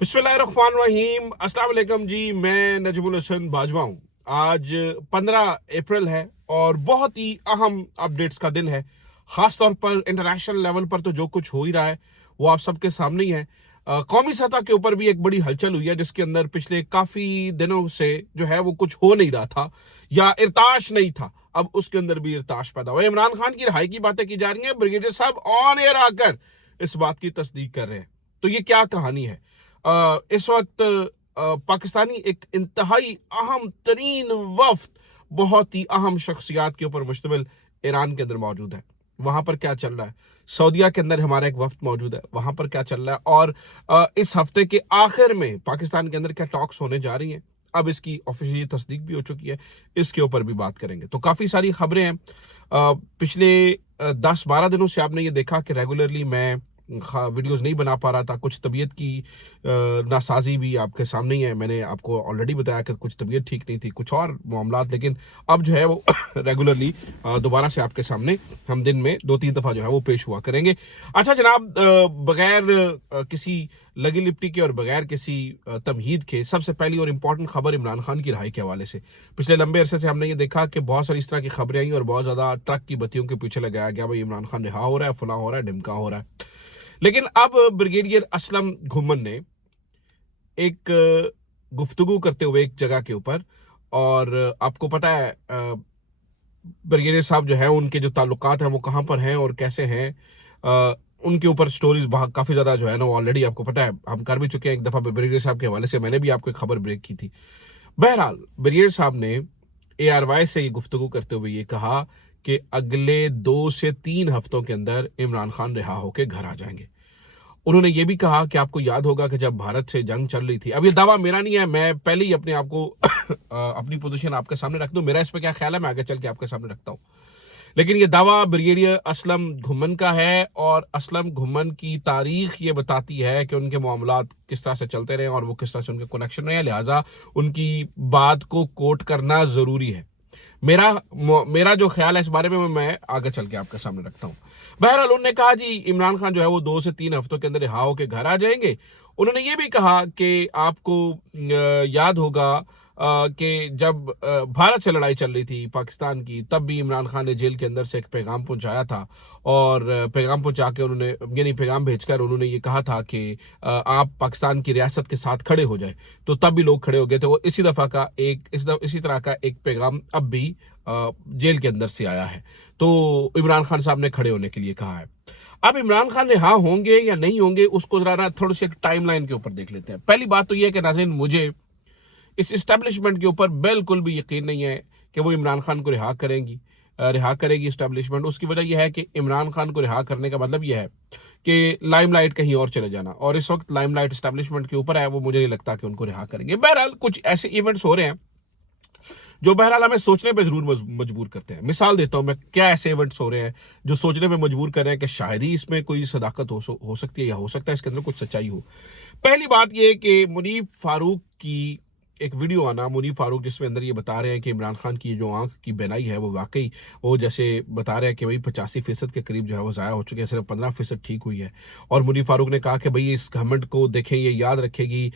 बिस्मिल्लाहिर्रहमानिर्रहीम। अस्सलाम वालेकुम जी, मैं नजमुल हसन बाजवा हूँ। आज 15 अप्रैल है और बहुत ही अहम अपडेट्स का दिन है। ख़ास तौर पर इंटरनेशनल लेवल पर तो जो कुछ हो ही रहा है वो आप सबके सामने ही है। कौमी सतह के ऊपर भी एक बड़ी हलचल हुई है जिसके अंदर पिछले काफ़ी दिनों से जो है वो कुछ हो नहीं रहा था या इर्ताश नहीं था। अब उसके अंदर भी इर्ताश पैदा हुआ। इमरान खान की रिहाई की बातें की जा रही हैं। ब्रिगेडियर साहब ऑन एयर आकर इस बात की तस्दीक कर रहे हैं। तो ये क्या कहानी है? इस वक्त पाकिस्तानी एक इंतहाई अहम तरीन वफ्द, बहुत ही अहम शख्सियात के ऊपर मुश्तमिल ईरान के अंदर मौजूद है। वहां पर क्या चल रहा है? सऊदीया के अंदर हमारा एक वफ्द मौजूद है, वहां पर क्या चल रहा है? और इस हफ्ते के आखिर में पाकिस्तान के अंदर क्या टॉक्स होने जा रही हैं? अब इसकी ऑफिशियली तस्दीक भी हो चुकी है, इसके ऊपर भी बात करेंगे। तो काफ़ी सारी खबरें हैं। पिछले 10-12 दिनों से आपने ये देखा कि रेगुलरली मैं वीडियोस नहीं बना पा रहा था। कुछ तबीयत की नासाजी भी आपके सामने ही है। मैंने आपको ऑलरेडी बताया कि कुछ तबीयत ठीक नहीं थी, कुछ और मामलात, लेकिन अब जो है वो रेगुलरली दोबारा से आपके सामने हम दिन में 2-3 दफ़ा जो है वो पेश हुआ करेंगे। अच्छा जनाब, बगैर किसी लगी लिपटी के और बगैर किसी तमहीद के सबसे पहली और इम्पॉर्टेंट खबर इमरान खान की रिहाई के हवाले से। पिछले लंबे अरसे से हमने ये देखा कि बहुत सारी इस तरह की खबरें आई और बहुत ज़्यादा ट्रक की बत्तियों के पीछे लगाया गया, भाई इमरान खान रिहा हो रहा है, फलां हो रहा है, ढिमका हो रहा है। लेकिन अब ब्रिगेडियर असलम घुम्मन ने एक गुफ्तगू करते हुए एक जगह के ऊपर, और आपको पता है ब्रिगेडियर साहब जो है उनके जो ताल्लुकात हैं वो कहाँ पर हैं और कैसे हैं, उनके ऊपर स्टोरीज काफ़ी ज़्यादा जो है ना ऑलरेडी आपको पता है हम कर भी चुके हैं। एक दफ़ा ब्रिगेडियर साहब के हवाले से मैंने भी आपको एक खबर ब्रेक की थी। बहरहाल ब्रिगेडियर साहब ने ARY से ये गुफ्तगू करते हुए ये कहा कि अगले 2 से 3 हफ्तों के अंदर इमरान खान रिहा होकर घर आ जाएंगे। उन्होंने ये भी कहा कि आपको याद होगा कि जब भारत से जंग चल रही थी, अब ये दावा मेरा नहीं है, मैं पहले ही अपने आप को अपनी पोजीशन आपके सामने रख दूं, मेरा इस पर क्या ख्याल है मैं आगे चल के आपके सामने रखता हूं। लेकिन ये दावा ब्रिगेडियर असलम घुम्मन का है और असलम घुम्मन की तारीख ये बताती है कि उनके मामलात किस तरह से चलते रहे और वो किस तरह से उनके कनेक्शन रहे, लिहाजा उनकी बात को कोट करना ज़रूरी है। मेरा जो ख्याल है इस बारे में मैं आगे चल के आपके सामने रखता हूँ। बहरहाल उन्होंने कहा जी इमरान खान जो है वो 2 से 3 हफ्तों के अंदर रिहा होकर घर आ जाएंगे। उन्होंने ये भी कहा कि आपको याद होगा कि जब भारत से लड़ाई चल रही थी पाकिस्तान की, तब भी इमरान खान ने जेल के अंदर से एक पैगाम पहुंचाया था और पैगाम पहुंचा के उन्होंने यानी पैगाम भेजकर उन्होंने ये कहा था कि आप पाकिस्तान की रियासत के साथ खड़े हो जाए, तो तब भी लोग खड़े हो गए थे। और इसी तरह का एक पैगाम अब भी जेल के अंदर से आया है, तो इमरान खान साहब ने खड़े होने के लिए कहा है। अब इमरान खान रिहा होंगे या नहीं होंगे उसको जरा थोड़ी सी टाइमलाइन के ऊपर देख लेते हैं। पहली बात तो यह है कि नाज़रीन, मुझे इस इस्टेब्लिशमेंट के ऊपर बिल्कुल भी यकीन नहीं है कि वो इमरान खान को रिहा करेगी इस्टेब्लिशमेंट। उसकी वजह यह है कि इमरान खान को रिहा करने का मतलब यह है कि लाइमलाइट कहीं और चले जाना, और इस वक्त लाइमलाइट इस्टेब्लिशमेंट के ऊपर है, वो मुझे नहीं लगता कि उनको रिहा करेंगे। बहरहाल कुछ ऐसे इवेंट्स हो रहे हैं जो बहरहाल हमें सोचने पे जरूर मजबूर करते हैं। मिसाल देता हूं मैं, क्या ऐसे इवेंट्स हो रहे हैं जो सोचने पे मजबूर कर रहे हैं कि शायद ही इसमें कोई सदाकत हो सकती है या हो सकता है इसके अंदर कुछ सच्चाई हो। पहली बात यह कि मुनीफ फारूक की एक वीडियो आना, मुनीफ फारूक जिसमें अंदर ये बता रहे हैं कि इमरान खान की जो आंख की बेनाई है वो वाकई वो जैसे बता रहे हैं कि भाई 85% के करीब जो है वो ज़ाया हो चुके हैं, सिर्फ 15% ठीक हुई है। और मुनीफ फारूक ने कहा कि भाई इस गवर्नमेंट को देखें, ये याद रखेगी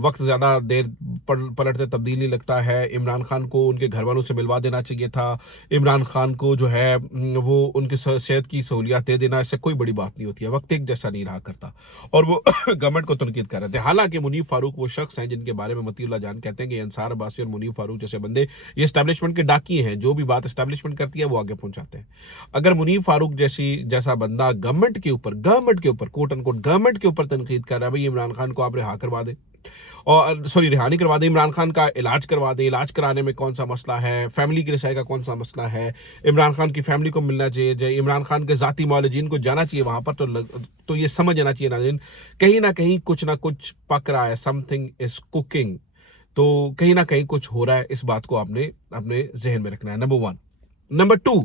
वक्त ज़्यादा देर पलटते तब्दील नहीं लगता है। इमरान खान को उनके घर वालों से मिलवा देना चाहिए था। इमरान खान को जो है वो उनकी सेहत की सहूलियात दे देना, इससे कोई बड़ी बात नहीं होती है। वक्त एक जैसा नहीं रहा करता, और वो गवर्नमेंट को तनकीद कर रहे थे। हालांकि मुनीफ फारूक वो शख्स हैं जिनके बारे में मतीउल्लाह जान कहते हैं कि अंसार अब्बासी और मुनीफ फारूक जैसे बंदे ये एस्टैब्लिशमेंट के डाकिए हैं, जो भी बात एस्टैब्लिशमेंट करती है वो आगे पहुंचाते हैं। अगर मुनीफ फारूक जैसा बंदा गवर्नमेंट के ऊपर कोट अनकोट गवर्नमेंट के ऊपर तनकीद कर रहा है, भाई इमरान खान को आप रिहा करवा दें, और सॉरी रिहा नहीं करवा दें, इमरान खान का इलाज करवा दें। इलाज कराने में कौन सा मसला है, फैमिली की रिसाई का कौन सा मसला है, इमरान खान की फैमिली को मिलना चाहिए, इमरान खान के ज़ाती मौलजीन को जाना चाहिए वहाँ पर, तो ये समझ आना चाहिए नाज़रीन कहीं ना कहीं कुछ ना कुछ पक रहा है, समथिंग इज कुकिंग। तो कहीं ना कहीं कुछ हो रहा है, इस बात को आपने अपने जहन में रखना है, नंबर 1। नंबर 2,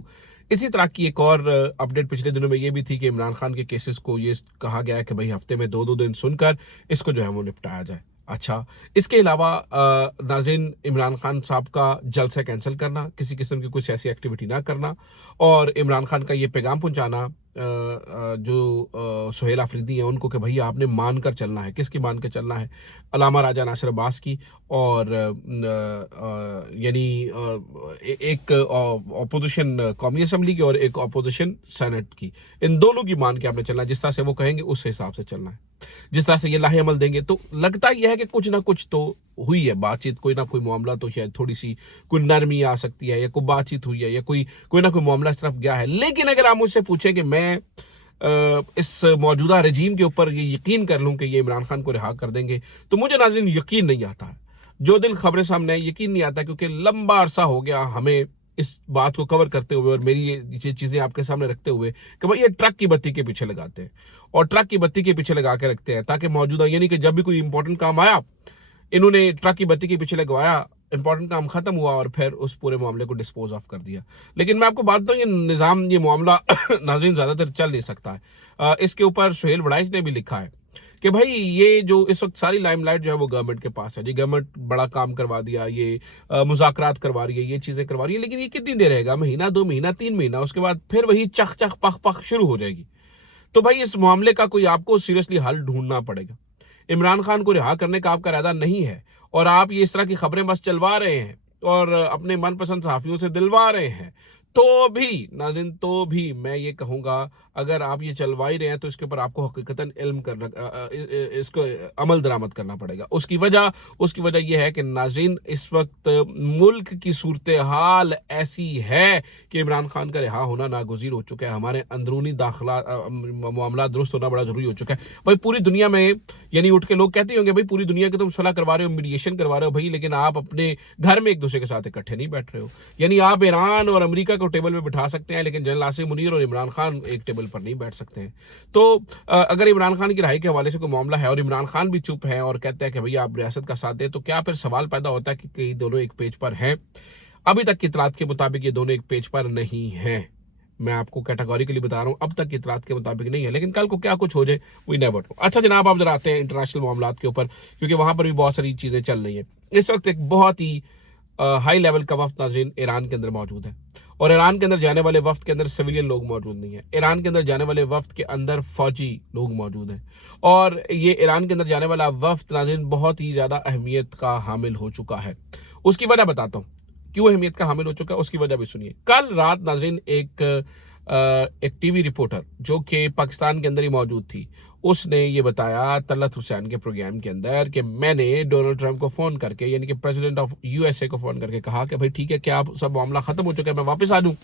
इसी तरह की एक और अपडेट पिछले दिनों में ये भी थी कि इमरान खान के केसेस को ये कहा गया है कि भाई हफ्ते में 2-2 दिन सुनकर इसको जो है वो निपटाया जाए। अच्छा, इसके अलावा नाज़रीन इमरान खान साहब का जलसा कैंसिल करना, किसी किस्म की कुछ ऐसी एक्टिविटी ना करना, और इमरान खान का ये पैगाम पहुंचाना जो सुहेल आफरीदी हैं उनको कि भैया आपने मान कर चलना है। किसकी मान कर चलना है? अलामा राजा नासिर अब्बास की और यानी एक अपोजिशन कौमी असम्बली की और एक अपोजिशन सेनेट की, इन दोनों की मान के आपने चलना है। जिस तरह से वो कहेंगे उस हिसाब से चलना है। जिस तरह से ये लाहे अमल देंगे तो लगता यह है कि कुछ ना कुछ तो हुई है बातचीत, कोई ना कोई मामला तो शायद थोड़ी सी कोई नरमी आ सकती है, या कोई बातचीत हुई है, या कोई ना कोई मामला इस तरफ गया है। लेकिन अगर आप मुझसे पूछें कि मैं इस मौजूदा रजीम के ऊपर ये यकीन कर लूं कि ये इमरान खान को रिहा कर देंगे, तो मुझे नाज़रीन यकीन नहीं आता है। जो दिल खबरें सामने यकीन नहीं आता, क्योंकि लंबा अरसा हो गया हमें इस बात को कवर करते हुए और मेरी ये चीज़ें आपके सामने रखते हुए कि भाई ये ट्रक की बत्ती के पीछे लगाते हैं और ट्रक की बत्ती के पीछे लगा के रखते हैं, ताकि मौजूदा यानी कि जब भी कोई इंपॉर्टेंट काम आया इन्होंने ट्रक की बत्ती के पीछे लगवाया, इंपॉर्टेंट काम खत्म हुआ और फिर उस पूरे मामले को डिस्पोज ऑफ कर दिया। लेकिन मैं आपको बात बताऊं, ये निज़ाम, ये मामला नाज़रीन ज़्यादातर चल नहीं सकता है। इसके ऊपर सुहेल वड़ाइच ने भी लिखा है कि भाई ये जो इस वक्त सारी लाइमलाइट जो है वो गवर्नमेंट के पास है जी। गवर्नमेंट बड़ा काम करवा दिया, ये मुज़ाकरात करवा रही है, ये चीज़ें करवा रही है, लेकिन ये कितनी देर रहेगा? महीना, 2 महीना, 3 महीना, उसके बाद फिर वही चख चख पख पख शुरू हो जाएगी। तो भाई इस मामले का कोई आपको सीरियसली हल ढूंढना पड़ेगा। इमरान खान को रिहा करने का आपका इरादा नहीं है और आप ये इस तरह की खबरें बस चलवा रहे हैं और अपने मनपसंद सहाफियों से दिलवा रहे हैं, तो भी नाज़रीन, तो भी मैं ये कहूँगा अगर आप ये चलवा ही रहे हैं तो इसके ऊपर आपको हकीकतन इल्म करना, इसको अमल दरामद करना पड़ेगा। उसकी वजह यह है कि नाज़रीन इस वक्त मुल्क की सूरत हाल ऐसी है कि इमरान खान का रिहा होना नागुज़ीर हो चुका है। हमारे अंदरूनी दाखिला मामला दुरुस्त होना बड़ा ज़रूरी हो चुका है। भाई पूरी दुनिया में यानी उठ के लोग कहते होंगे भाई पूरी दुनिया की तुम सुलह करवा रहे हो, मीडिएशन करवा रहे हो भाई, लेकिन आप अपने घर में एक दूसरे के साथ इकट्ठे नहीं बैठ रहे हो। यानी आप ईरान और अमेरिका को टेबल पे बिठा सकते हैं, लेकिन जनरल आसिम मुनीर और इमरान खान एक टेबल पर नहीं बैठ सकते हैं। तो अगर इमरान खान की रिहाई के हवाले से कोई मामला है और इमरान खान भी चुप है और कहते हैं कि भैया आप रियासत का साथ दें, तो क्या फिर सवाल पैदा होता है कि दोनों एक पेज पर हैं? अभी तक की इतलात के मुताबिक ये दोनों एक पेज पर नहीं हैं। मैं आपको कैटेगोरिकली बता रहा हूँ, अब तक की इतलात के मुताबिक नहीं है, लेकिन कल को क्या कुछ हो जाए वी नेवर नो। अच्छा जनाब, आप जरा आते हैं इंटरनेशनल मामलात के ऊपर, क्योंकि वहां पर भी बहुत सारी चीजें चल रही हैं। इस वक्त एक बहुत ही हाई लेवल का वफ्द नाज़रीन ईरान के अंदर मौजूद है और ईरान के अंदर जाने वाले वफ्द के अंदर सिविलियन लोग मौजूद नहीं है। ईरान के अंदर जाने वाले वफ्द के अंदर फौजी लोग मौजूद हैं और ये ईरान के अंदर जाने वाला वफ्द नाज़रीन बहुत ही ज़्यादा अहमियत का हामिल हो चुका है। उसकी वजह बताता हूँ क्यों अहमियत का हामिल हो चुका है, उसकी वजह भी सुनिए। कल रात नाज़रीन एक टीवी रिपोर्टर जो कि पाकिस्तान के अंदर ही मौजूद थी, उसने ये बताया तलत हुसैन के प्रोग्राम के अंदर कि मैंने डोनाल्ड ट्रंप को फ़ोन करके यानी कि प्रेसिडेंट ऑफ यूएसए को फ़ोन करके कहा कि भाई ठीक है, क्या आप सब मामला ख़त्म हो चुका है, मैं वापस आ जाऊँ?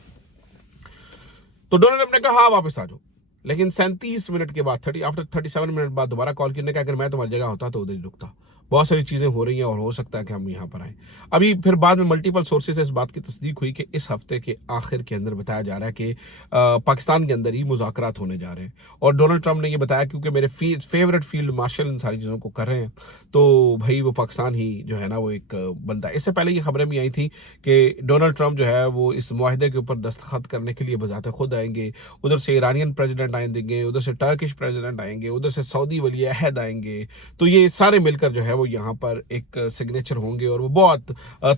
तो डोनाल्ड ट्रंप ने कहा हाँ वापस आ जाओ, लेकिन 37 मिनट के बाद 37 मिनट बाद दोबारा कॉल करने का, अगर मैं तुम्हारी जगह होता तो उधर ही रुकता। बहुत सारी चीज़ें हो रही हैं और हो सकता है कि हम यहाँ पर आएँ। अभी फिर बाद में मल्टीपल सोर्सेज से इस बात की तस्दीक हुई कि इस हफ्ते के आखिर के अंदर बताया जा रहा है कि पाकिस्तान के अंदर ही मुज़ाकरात होने जा रहे हैं। और डोनाल्ड ट्रंप ने ये बताया क्योंकि मेरे फेवरेट फील्ड मार्शल इन सारी चीज़ों को कर रहे हैं, तो भाई वो पाकिस्तान ही जो है ना वो एक बनता है। इससे पहले ये खबरें भी आई थी कि डोनाल्ड ट्रंप जो है वो इस मुआहदे के ऊपर दस्तखत करने के लिए बजाते खुद आएंगे। उधर से ईरानियन प्रेसिडेंट आएंगे, उधर से टर्किश प्रेसिडेंट आएंगे, उधर से सऊदी वली अहद आएंगे। तो ये सारे मिलकर जो है वो यहाँ पर एक सिग्नेचर होंगे और वो बहुत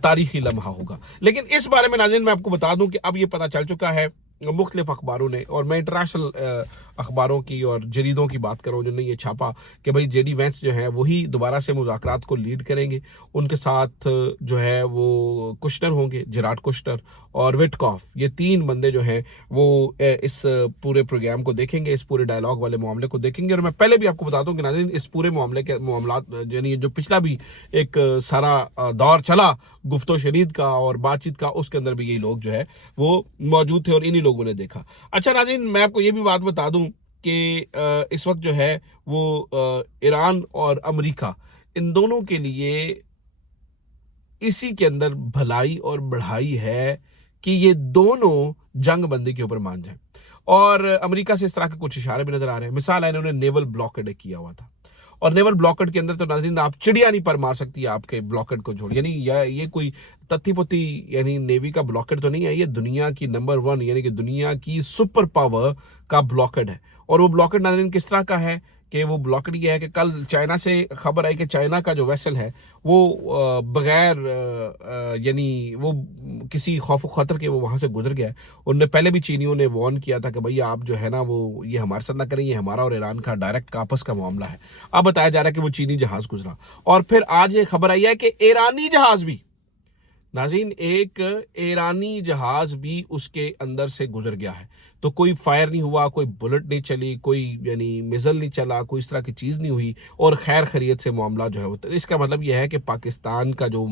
तारीखी लम्हा होगा। लेकिन इस बारे में नाज़रीन मैं आपको बता दूं कि अब ये पता चल चुका है मुख्तलिफ अखबारों ने, और मैं इंटरनेशनल अखबारों की और जरीदों की बात कर रहा हूँ जिन्होंने ये छापा कि भाई जेडी वेंस जो है वही दोबारा से मुज़ाकरात को लीड करेंगे। उनके साथ जो है वो कुश्नर होंगे, जेराड कुश्नर और विटकॉफ, ये 3 बंदे जो हैं वो इस पूरे प्रोग्राम को देखेंगे, इस पूरे डायलॉग वाले मामले को देखेंगे। और मैं पहले भी आपको बता दूं कि नाज़रीन इस पूरे मामलात यानी जो पिछला भी एक सारा दौर चला गुफ्तो शनीद का और बातचीत का, उसके अंदर भी यही लोग जो है वो मौजूद थे और इन्हीं लोगों ने देखा। अच्छा नाज़रीन, मैं आपको ये भी बात बता दूं कि इस वक्त जो है वो ईरान और अमेरिका, इन दोनों के लिए इसी के अंदर भलाई और बढ़ाई है कि ये दोनों जंग बंदी के ऊपर मान जाएं। और अमेरिका से इस तरह के कुछ इशारे भी नजर आ रहे हैं। मिसाल है, इन्होंने नेवल ब्लॉकेड किया हुआ था और नेवल ब्लॉकेड के अंदर तो नाज़रीन आप चिड़िया नहीं पर मार सकती आपके ब्लॉकेड को छोड़, यानी ये कोई तत्ती पुत्ती यानी नेवी का ब्लॉकेड तो नहीं है, ये दुनिया की नंबर 1 यानी कि दुनिया की सुपर पावर का ब्लॉकेड है। और वो ब्लॉकेड नाज़रीन किस तरह का है, کہ وہ بلاکڈ یہ ہے کہ کل چائنا سے خبر آئی کہ چائنا کا جو ویسل ہے وہ بغیر یعنی وہ کسی خوف و خطر کے وہ وہاں سے گزر گیا ہے. انہوں نے پہلے بھی چینیوں نے وارن کیا تھا کہ بھئی آپ جو ہے نا وہ یہ ہمارے ساتھ نہ کریں, یہ ہمارا اور ایران کا ڈائریکٹ آپس کا معاملہ ہے. اب بتایا جا رہا ہے کہ وہ چینی جہاز گزرا, اور پھر آج یہ خبر آئی ہے کہ ایرانی جہاز بھی, ناظرین ایک ایرانی جہاز بھی اس کے اندر سے گزر گیا ہے. تو کوئی فائر نہیں ہوا, کوئی بلٹ نہیں چلی, کوئی یعنی میزل نہیں چلا, کوئی اس طرح کی چیز نہیں ہوئی, اور خیر خیریت سے معاملہ جو ہے وہ. اس کا مطلب یہ ہے کہ پاکستان کا جو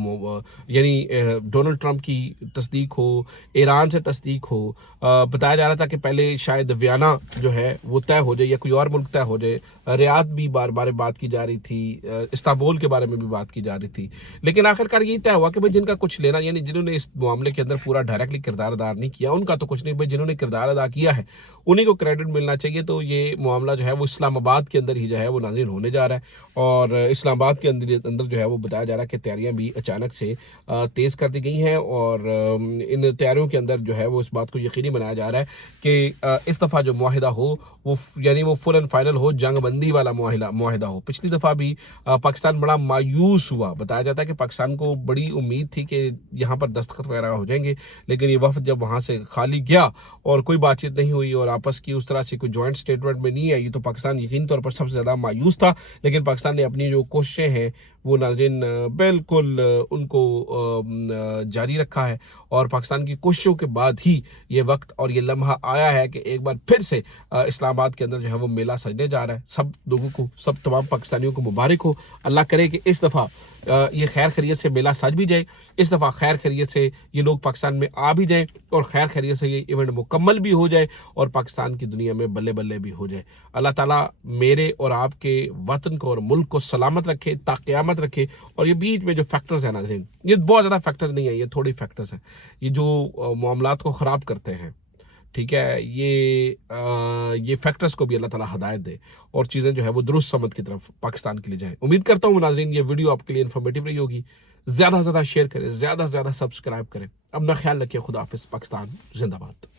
یعنی ڈونلڈ ٹرمپ کی تصدیق ہو, ایران سے تصدیق ہو. بتایا جا رہا تھا کہ پہلے شاید ویانا جو ہے وہ طے ہو جائے یا کوئی اور ملک طے ہو جائے, ریاض بھی بارے بات کی جا رہی تھی, استنبول کے بارے میں بھی بات کی جا رہی تھی, لیکن آخرکار یہی طے ہوا کہ بھائی جن کا کچھ لینا, یعنی جنہوں نے اس معاملے کے اندر پورا ڈائریکٹلی کردار ادا نہیں کیا ان کا تو کچھ نہیں, بھائی جنہوں نے کردار ادا کیا ہے انہیں کو کریڈٹ ملنا چاہیے. تو یہ معاملہ جو ہے وہ اسلام آباد کے اندر ہی جو ہے وہ ناظرین ہونے جا رہا ہے, اور اسلام آباد کے اندر جو ہے وہ بتایا جا رہا ہے کہ تیاریاں بھی اچانک سے تیز کر دی گئی ہیں, اور ان تیاریوں کے اندر جو ہے وہ اس بات کو یقینی بنایا جا رہا ہے کہ اس دفعہ جو معاہدہ ہو وہ یعنی وہ فل اینڈ فائنل ہو, جنگ بندی والا معاہدہ ہو. پچھلی دفعہ بھی پاکستان بڑا مایوس ہوا, بتایا جاتا ہے کہ پاکستان کو بڑی امید تھی کہ یہاں پر دستخط وغیرہ ہو جائیں گے, لیکن یہ وفد جب وہاں سے خالی گیا اور کوئی بات چیت نہیں ہوئی اور آپس کی اس طرح سے کوئی جوائنٹ سٹیٹمنٹ میں نہیں آئی, تو پاکستان یقینی طور پر سب سے زیادہ مایوس تھا. لیکن پاکستان نے اپنی جو کوششیں ہیں وہ ناظرین بالکل ان کو جاری رکھا ہے, اور پاکستان کی کوششوں کے بعد ہی یہ وقت اور یہ لمحہ آیا ہے کہ ایک بار پھر سے اسلام آباد کے اندر جو ہے وہ میلہ سجنے جا رہا ہے. سب لوگوں کو, سب تمام پاکستانیوں کو مبارک ہو. اللہ کرے کہ اس دفعہ یہ خیر خیریت سے میلہ سج بھی جائے, اس دفعہ خیر خیریت سے یہ لوگ پاکستان میں آ بھی جائیں, اور خیر خیریت سے یہ ایونٹ مکمل بھی ہو جائے, اور پاکستان کی دنیا میں بلے بلے بھی ہو جائے. اللہ تعالیٰ میرے اور آپ کے وطن کو اور ملک کو سلامت رکھے, تا قیامت رکھے. اور یہ بیچ میں جو فیکٹرز ہیں ناظرین, یہ بہت زیادہ فیکٹرز نہیں ہیں, یہ تھوڑی فیکٹرز ہیں, یہ جو معاملات کو خراب کرتے ہیں, ٹھیک ہے, یہ فیکٹرز کو بھی اللہ تعالیٰ ہدایت دے اور چیزیں جو ہے وہ درست سمت کی طرف پاکستان کے لیے جائیں. امید کرتا ہوں ناظرین یہ ویڈیو آپ کے لیے انفارمیٹیو رہی ہوگی. زیادہ سے زیادہ شیئر کریں, زیادہ سے زیادہ سبسکرائب کریں. اپنا خیال رکھیے. خدا حافظ. پاکستان زندہ باد.